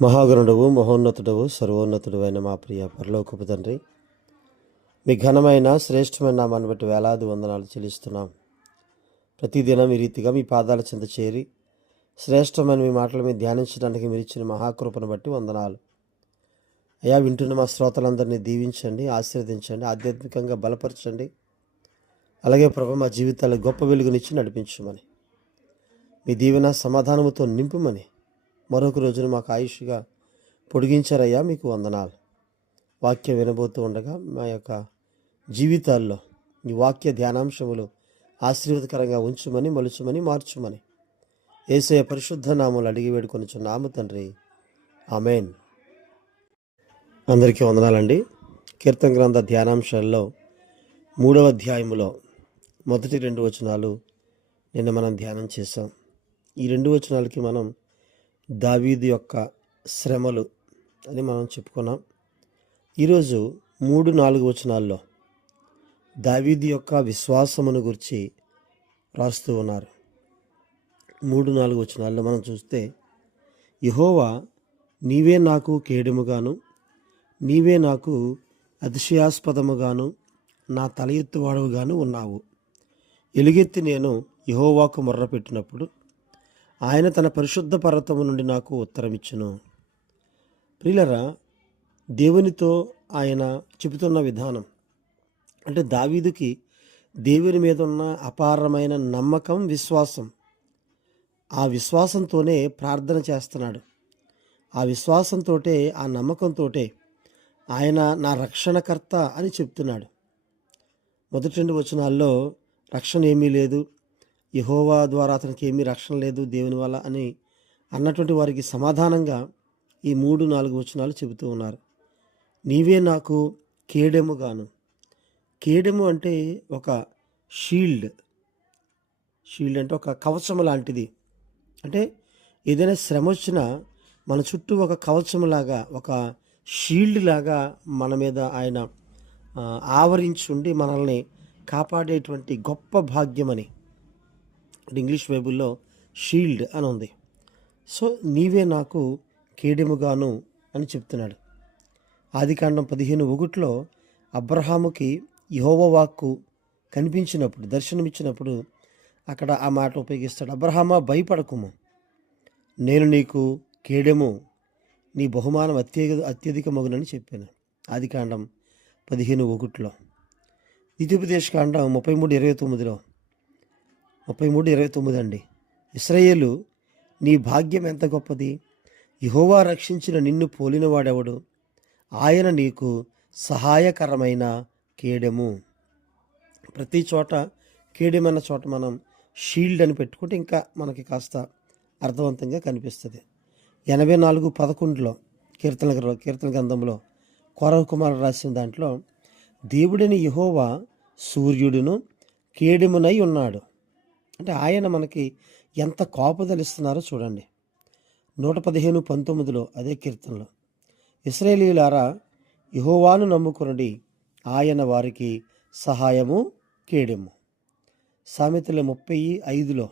మహాగణుడవు మహోన్నతుడవు సర్వోన్నతుడు అయిన మా ప్రియ పరలోకపు తండ్రి, మీ ఘనమైన శ్రేష్టమైన నామాన్ని బట్టి వేలాది వందనాలు చెల్లిస్తున్నాం. ప్రతిదినం ఈ రీతిగా మీ పాదాల చెంత చేరి శ్రేష్టమైన మీ మాటల మీద ధ్యానించడానికి మీరు ఇచ్చిన మహాకృపను బట్టి వందనాలు. అయా, వింటున్న మా శ్రోతలందరినీ దీవించండి, ఆశీర్వదించండి, ఆధ్యాత్మికంగా బలపరచండి. అలాగే ప్రభు, మా జీవితాలు గొప్ప వెలుగునిచ్చి నడిపించమని, మీ దీవెన సమాధానముతో నింపుమని మరొక రోజున మాకు ఆయుష్గా పొడిగించారయ్యా, మీకు వందనాలు. వాక్యం వినబోతూ ఉండగా మా యొక్క జీవితాల్లో ఈ వాక్య ధ్యానాంశములు ఆశీర్వాదకరంగా ఉంచుమని, మలుచుమని, మార్చుమని యేసయ్య పరిశుద్ధ నామములు అడిగి వేడుకొనుచున్నాము తండ్రి, ఆమేన్. అందరికీ వందనాలండి. కీర్తన గ్రంథ ధ్యానాంశాల్లో 3వ అధ్యాయములో మొదటి 2 వచనాలు నిన్న మనం ధ్యానం చేసాం. ఈ 2 వచనాలకి మనం దావీదు యొక్క శ్రమలు అని మనం చెప్పుకున్నాం. ఈరోజు 3-4 వచనాల్లో దావీదు యొక్క విశ్వాసమును గురించి రాస్తూ ఉన్నారు. 3-4 వచనాల్లో మనం చూస్తే, యెహోవా నీవే నాకు కేడెముగాను, నీవే నాకు అతిశయాస్పదముగాను, నా తల ఎత్తువాడవుగాను ఉన్నావు. ఎలుగెత్తి నేను యెహోవాకు మొర్రపెట్టినప్పుడు ఆయన తన పరిశుద్ధ పర్వతము నుండి నాకు ఉత్తరమిచ్చును. ప్రియులరా, దేవునితో ఆయన చెబుతున్న విధానం అంటే దావీదుకి దేవుని మీద ఉన్న అపారమైన నమ్మకం, విశ్వాసం. ఆ విశ్వాసంతోనే ప్రార్థన చేస్తున్నాడు. ఆ విశ్వాసంతో, ఆ నమ్మకంతో ఆయన నా రక్షణకర్త అని చెప్తున్నాడు. మొదటి 2 వచనాల్లో రక్షణ ఏమీ లేదు, యెహోవా ద్వారా అతనికి ఏమీ రక్షణ లేదు దేవుని వల్ల అని అన్నటువంటి వారికి సమాధానంగా ఈ 3-4 వచనాలు చెబుతూ ఉన్నారు. నీవే నాకు కేడెముగాను. కేడెము అంటే ఒక షీల్డ్ అంటే ఒక కవచము లాంటిది. అంటే ఏదైనా శ్రమ వచ్చినా మన చుట్టూ ఒక కవచములాగా, ఒక షీల్డ్ లాగా మన మీద ఆయన ఆవరించుండి మనల్ని కాపాడేటువంటి గొప్ప భాగ్యమని ఇంగ్లీష్ బైబిల్లో షీల్డ్ అని ఉంది. సో నీవే నాకు కేడెముగాను అని చెప్తున్నాడు. ఆదికాండం 15:1 అబ్రహాముకి యెహోవా వాక్కు కనిపించినప్పుడు, దర్శనమిచ్చినప్పుడు అక్కడ ఆ మాట ఉపయోగిస్తాడు. అబ్రహామా, భయపడకుము, నేను నీకు కేడెము, నీ బహుమానం అత్యధికమగునని చెప్పాను. ఆదికాండం 15:1. ద్వితీయోపదేశకాండం 33:29 అండి. ఇశ్రాయేలు, నీ భాగ్యం ఎంత గొప్పది, యెహోవా రక్షించిన నిన్ను పోలినవాడెవడు, ఆయన నీకు సహాయకరమైన కేడెము. ప్రతి చోట కేడెమన్న చోట మనం షీల్డ్ అని పెట్టుకుంటే ఇంకా మనకి కాస్త అర్థవంతంగా కనిపిస్తుంది. 84:11 కీర్తన గ్రంథంలో కోరహు కుమారుడు రాసిన దాంట్లో, దేవుడని యెహోవా సూర్యుడును కేడెమునై ఉన్నాడు. అంటే ఆయన మనకి ఎంత కాపుదలిస్తున్నారో చూడండి. 115:19 అదే కీర్తనలో, ఇశ్రాయేలీయులారా యెహోవాను నమ్ముకొనుడి, ఆయన వారికి సహాయము కేడెము. సామెతల 30:5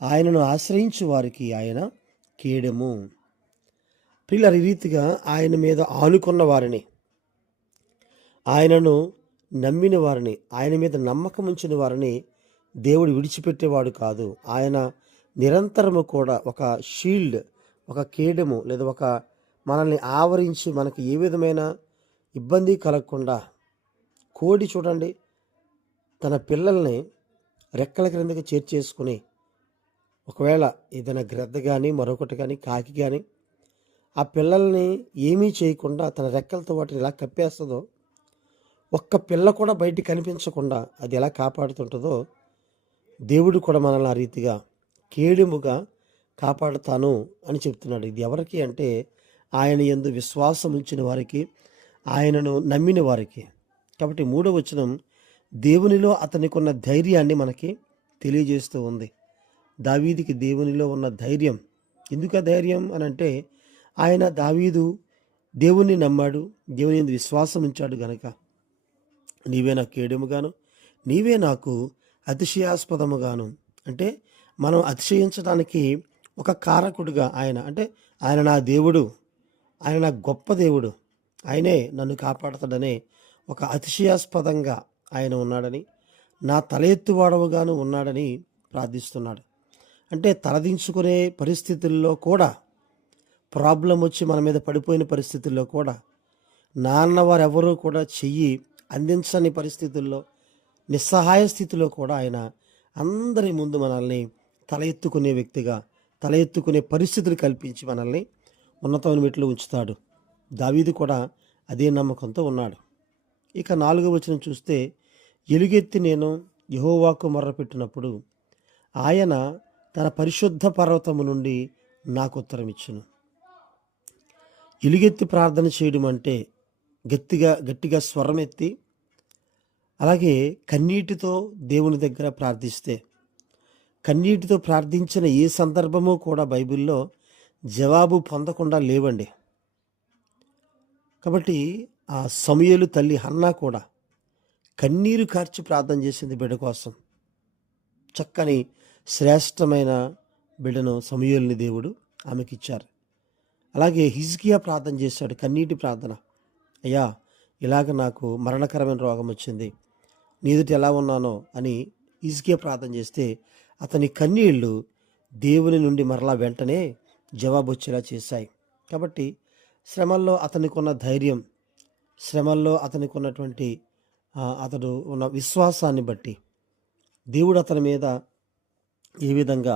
ఆయనను ఆశ్రయించు వారికి ఆయన కేడెము. పిల్లలు, ఈ రీతిగా ఆయన మీద ఆనుకున్న వారిని, ఆయనను నమ్మిన వారిని, ఆయన మీద నమ్మకం ఉంచిన వారిని దేవుడు విడిచిపెట్టేవాడు కాదు. ఆయన నిరంతరము కూడా ఒక షీల్డ్, ఒక కేడెము లేదా ఒక మనల్ని ఆవరించి మనకి ఏ విధమైన ఇబ్బంది కలగకుండా. కోడి చూడండి, తన పిల్లల్ని రెక్కల క్రిందకి చేర్చేసుకుని, ఒకవేళ ఏదైనా గ్రద్ద కానీ మరొకటి కానీ కాకి కానీ ఆ పిల్లల్ని ఏమీ చేయకుండా తన రెక్కలతో వాటిని ఎలా కప్పేస్తుందో, ఒక్క పిల్ల కూడా బయటికి కనిపించకుండా అది ఎలా కాపాడుతుంటుందో, దేవుడు కూడా మనల్ని ఆ రీతిగా కేడెముగా కాపాడుతాను అని చెప్తున్నాడు. ఇది ఎవరికి అంటే ఆయన యందు విశ్వాసం ఉంచిన వారికి, ఆయనను నమ్మిన వారికి. కాబట్టి 3వ వచనం దేవునిలో అతనికి ఉన్న ధైర్యాన్ని మనకి తెలియజేస్తూ ఉంది. దావీదుకి దేవునిలో ఉన్న ధైర్యం. ఎందుకు ఆ ధైర్యం అని అంటే, దావీదు దేవుణ్ణి నమ్మాడు, దేవుని యందు విశ్వాసం ఉంచాడు గనక. నీవే నాకు కేడెముగాను, నీవే నాకు అతిశయాస్పదముగాను. అంటే మనం అతిశయించడానికి ఒక కారకుడిగా ఆయన, అంటే ఆయన నా దేవుడు, ఆయన నా గొప్ప దేవుడు, ఆయనే నన్ను కాపాడతాడనే ఒక అతిశయాస్పదంగా ఆయన ఉన్నాడని, నా తల ఎత్తువాడవుగాను ఉన్నాడని ప్రార్థిస్తున్నాడు. అంటే తలదించుకునే పరిస్థితుల్లో కూడా, ప్రాబ్లం వచ్చి మన మీద పడిపోయిన పరిస్థితుల్లో కూడా, నాన్నవారెవరూ కూడా చెయ్యి అందించని పరిస్థితుల్లో, నిస్సహాయ స్థితిలో కూడా ఆయన అందరి ముందు మనల్ని తల ఎత్తుకునే వ్యక్తిగా, తల ఎత్తుకునే పరిస్థితులు కల్పించి మనల్ని ఉన్నతమైన మెట్లు ఉంచుతాడు. దావీదు కూడా అదే నమ్మకంతో ఉన్నాడు. ఇక 4వ వచనం చూస్తే, ఎలుగెత్తి నేను యెహోవాకు మొర్రపెట్టినప్పుడు ఆయన తన పరిశుద్ధ పర్వతము నుండి నాకు ఉత్తరం ఇచ్చును. ఎలుగెత్తి ప్రార్థన చేయడం అంటే గట్టిగా స్వరం ఎత్తి, అలాగే కన్నీటితో దేవుని దగ్గర ప్రార్థిస్తే, కన్నీటితో ప్రార్థించిన ఏ సందర్భము కూడా బైబిల్లో జవాబు పొందకుండా లేవండి. కాబట్టి ఆ సమూయేలు తల్లి హన్నా కూడా కన్నీరు కార్చి ప్రార్థన చేసింది బిడ్డ కోసం. చక్కని శ్రేష్టమైన బిడ్డను సమూయేలుని దేవుడు ఆమెకి ఇచ్చారు. అలాగే హిజ్కియా ప్రార్థన చేశాడు, కన్నీటి ప్రార్థన. అయ్యా, ఇలాగ నాకు మరణకరమైన రోగం వచ్చింది, నీ ఎదుట ఎలా ఉన్నానో అని హిజ్కియా ప్రార్థన చేస్తే అతని కన్నీళ్లు దేవుని నుండి మరలా వెంటనే జవాబు వచ్చేలా చేశాయి. కాబట్టి శ్రమల్లో అతనికి ఉన్న ధైర్యం, శ్రమల్లో అతనికి ఉన్నటువంటి అతడు ఉన్న విశ్వాసాన్ని బట్టి దేవుడు అతని మీద ఏ విధంగా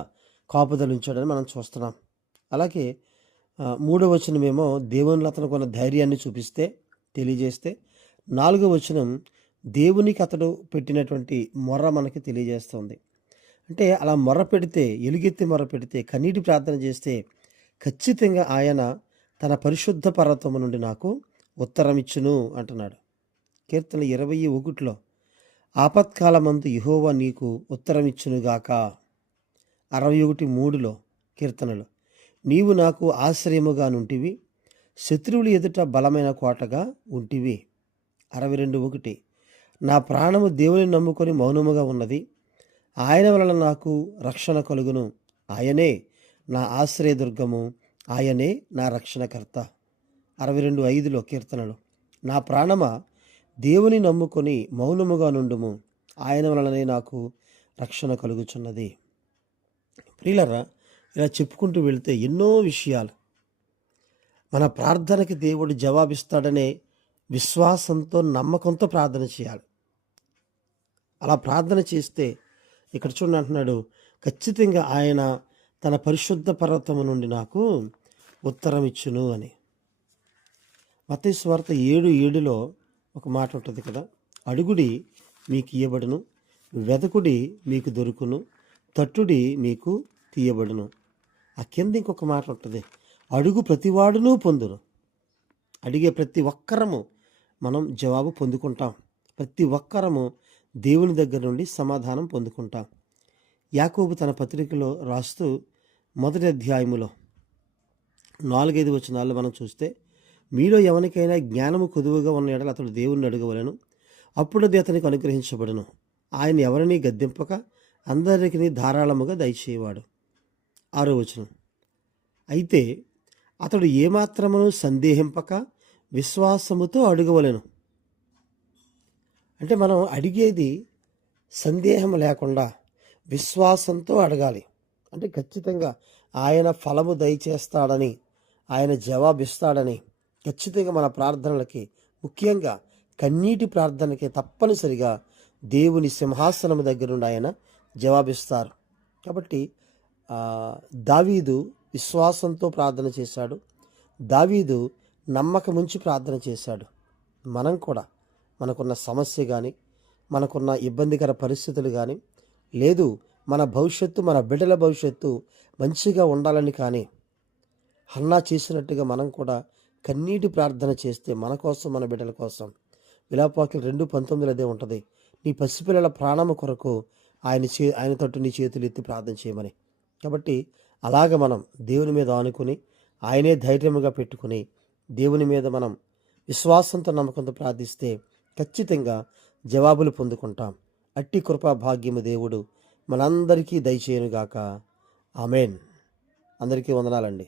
కాపుదల ఉంచాడని మనం చూస్తున్నాం. అలాగే 3వ వచనమేమో దేవునిలో అతనికి ఉన్న ధైర్యాన్ని తెలియజేస్తే, 4వ వచనం దేవునికి అతడు పెట్టినటువంటి మొర్ర మనకి తెలియజేస్తుంది. అంటే అలా మొర్ర పెడితే, ఎలుగెత్తి మొర్ర పెడితే, కన్నీటి ప్రార్థన చేస్తే ఖచ్చితంగా ఆయన తన పరిశుద్ధ పర్వతము నుండి నాకు ఉత్తరం ఇచ్చును అంటున్నాడు. కీర్తన 21లో, ఆపత్కాలమందు యెహోవా నీకు ఉత్తరం ఇచ్చునుగాక. 61:3లో కీర్తనలు, నీవు నాకు ఆశ్రయముగా నుంటివి, శత్రువులు ఎదుట బలమైన కోటగా ఉంటివి. 62:1, నా ప్రాణము దేవుని నమ్ముకొని మౌనముగా ఉన్నది, ఆయన వలన నాకు రక్షణ కలుగును, ఆయనే నా ఆశ్రయదుర్గము, ఆయనే నా రక్షణకర్త. 62:5లో కీర్తనలు, నా ప్రాణమా దేవుని నమ్ముకొని మౌనముగా నుండుము, ఆయన వలననే నాకు రక్షణ కలుగుచున్నది. ప్రియులరా, ఇలా చెప్పుకుంటూ వెళితే ఎన్నో విషయాలు, మన ప్రార్థనకి దేవుడు జవాబిస్తాడనే విశ్వాసంతో, నమ్మకంతో ప్రార్థన చేయాలి. అలా ప్రార్థన చేస్తే ఇక్కడ చూడండి అంటున్నాడు, ఖచ్చితంగా ఆయన తన పరిశుద్ధ పర్వతము నుండి నాకు ఉత్తరం ఇచ్చును అని. మత్తయి సువార్త 7:7లో ఒక మాట ఉంటుంది కదా, అడుగుడి మీకు ఇయ్యబడును, వెదకుడి మీకు దొరుకును, తట్టుడి మీకు తీయబడును. ఆ కింద ఇంకొక మాట ఉంటుంది, అడుగు ప్రతివాడును పొందును. అడిగే ప్రతి ఒక్కరము మనం జవాబు పొందుకుంటాం, ప్రతి ఒక్కరము దేవుని దగ్గర నుండి సమాధానం పొందుకుంటాం. యాకోబు తన పత్రికలో రాస్తూ 1వ అధ్యాయములో 4-5 వచనాల్లో మనం చూస్తే, మీలో ఎవరికైనా జ్ఞానము కొదువుగా ఉన్న ఎడల అతడు దేవుణ్ణి అడగవలెను, అప్పుడు అది అతనికి అనుగ్రహించబడును. ఆయన ఎవరిని గద్దింపక అందరికీ ధారాళముగా దయచేయవాడు. 6వ వచనం, అయితే అతడు ఏమాత్రమును సందేహింపక విశ్వాసముతో అడగవలెను. అంటే మనం అడిగేది సందేహం లేకుండా విశ్వాసంతో అడగాలి. అంటే ఖచ్చితంగా ఆయన ఫలము దయచేస్తాడని, ఆయన జవాబిస్తాడని, ఖచ్చితంగా మన ప్రార్థనలకి, ముఖ్యంగా కన్నీటి ప్రార్థనకి తప్పనిసరిగా దేవుని సింహాసనం దగ్గర నుండి ఆయన జవాబిస్తారు. కాబట్టి దావీదు విశ్వాసంతో ప్రార్థన చేశాడు, దావీదు నమ్మకముంచి ప్రార్థన చేశాడు. మనం కూడా మనకున్న సమస్య కానీ, మనకున్న ఇబ్బందికర పరిస్థితులు కానీ, లేదు మన భవిష్యత్తు, మన బిడ్డల భవిష్యత్తు మంచిగా ఉండాలని కానీ, హన్నా చేసినట్టుగా మనం కూడా కన్నీటి ప్రార్థన చేస్తే మన కోసం, మన బిడ్డల కోసం. విలాపవాక్యం 2:19 అదే ఉంటుంది, నీ పసిపిల్లల ప్రాణము కొరకు ఆయన తట్టు నీ చేతులు ఎత్తి ప్రార్థన చేయమని. కాబట్టి అలాగ మనం దేవుని మీద ఆనుకుని, ఆయనే ధైర్యముగా పెట్టుకుని, దేవుని మీద మనం విశ్వాసంతో, నమ్మకంతో ప్రార్థిస్తే ఖచ్చితంగా జవాబులు పొందుకుంటాం. అట్టి కృపా భాగ్యము దేవుడు మనందరికీ దయచేయునుగాక. ఆమెన్. అందరికీ వందనాలండి.